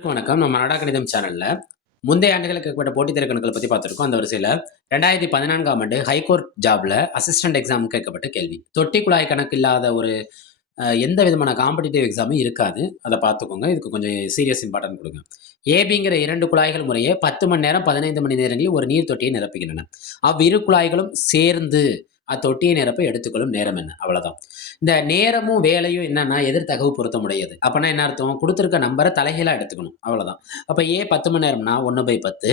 வணக்கம். நம்ம நாடா கணிதம் சேனல்ல முந்தைய ஆண்டுகளுக்கு ஏற்பட்ட போட்டித் தேர்வு கணக்குகளை பத்தி பார்த்திருக்கோம். அந்த வரிசையில 2014ஆம் ஆண்டு ஹைகோர்ட் ஜாப்ல அசிஸ்டன்ட் எக்ஸாம் கேட்கப்பட்ட கேள்வி. தொட்டி குழாய் கணக்கு இல்லாத ஒரு எந்த விதமான காம்படிட்டிவ் எக்ஸாமும் இருக்காது. அத பார்த்துக்கோங்க. இதுக்கு கொஞ்சம் சீரியஸ் இம்பார்ட்டன்ட் குடுங்க. ஏபிங்கிற 2 குழாய்கள் முறையே 10 மணி நேரம், 15 மணி நேரங்களில் ஒரு நீர் தொட்டியை நிரப்புகின்றன. அவ்விரு குழாய்களும் சேர்ந்து அத்தொட்டியை நிரப்ப எடுத்துக்கொள்ளும் நேரம் என்ன? அவ்வளவுதான். இந்த நேரமும் வேலையும் என்னன்னா எதிர்தகவு பொருத்தமுடையது. அப்பன்னா என்ன அர்த்தம்? குடுத்திருக்க நம்பர தலைகீழா எடுத்துக்கணும். அவ்வளவுதான். அப்ப ஏ 10 மணி நேரம்னா 1/10,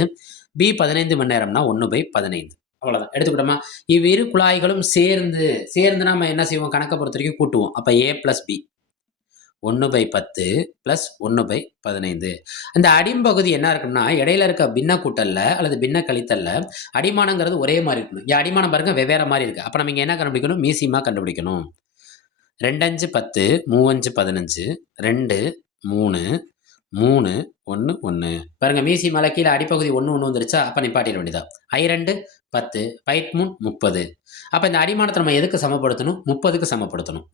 பி 15 மணி நேரம்னா 1/15. அவ்வளவுதான். எடுத்துக்கிட்டோமா? இவ்விரு குழாய்களும் சேர்ந்து நாம என்ன செய்வோம்? கணக்க பொறுத்தவரைக்கும் கூட்டுவோம். அப்ப ஏ பிளஸ் பி 1/10 பிளஸ் 1/15. அந்த அடிம்பகுதி என்ன இருக்கும்னா, இடையில இருக்க பின்ன கூட்டல்ல அல்லது பின்ன கழித்தல்ல அடிமானங்கிறது ஒரே மாரி இருக்கணும். இங்க அடிமானம் பாருங்க வெவ்வேற மாரி இருக்கு. அப்ப நம்ம இங்க என்ன கண்டுபிடிக்கணும்? மீசிமா கண்டுபிடிக்கணும். 2 5 10, 3 5 15, 2 3 3 1 1. பாருங்க மீசிமால கீழ அடிப்பகுதி 1 1 வந்துருச்சா? அப்ப நிப்பாட்டிற வேண்டியதுதான். I2 10, பை3 30. அப்ப இந்த அடிமானத்த நம்ம எதுக்கு சமப்படுத்தணும்? 30க்கு சமப்படுத்தணும்.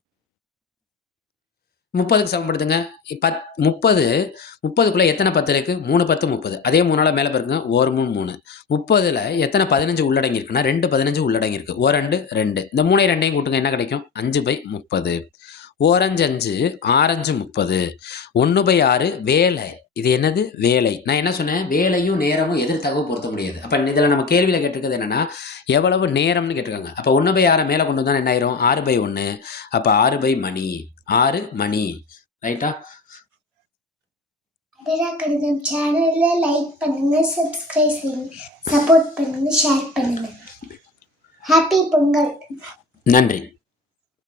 30க்கு சமப்படுத்துங்க. 30 30க்குள்ள எத்தனை 10 இருக்கு? 3 10 30. அதே 3ஆல மேல பெருக்குங்க. 1 3 3. 30ல எத்தனை 15 உள்ளடங்கி இருக்குன்னா, 2 15 உள்ளடங்கி இருக்கு. 1 2 2. இந்த 3 2யும் கூட்டுங்க என்ன கிடைக்கும்? 5/30. 1 5 5, 6 5 30. 1/6 வேலை. இது என்னது? வேலை. நான் என்ன சொன்னேன்? வேலையும் நேரமும் எதிர்தகவு பொருத்த முடியாது. அப்ப இதுல நம்ம கேள்வியில கேட்டிருக்கிறது என்னன்னா, எவ்வளவு நேரம்னு கேட்டிருக்காங்க. அப்ப 1/6 மேல கொண்டு வந்தா என்ன ஆயிரும்? 6/1. அப்ப 6 மணி. 6 மணி. ரைட்டா? நாடா கணிதம் சேனலை லைக் பண்ணுங்க, சப்ஸ்கிரைப் செய்யுங்க, சப்போர்ட் பண்ணுங்க, ஷேர் பண்ணுங்க. ஹாப்பி பொங்கல். நன்றி.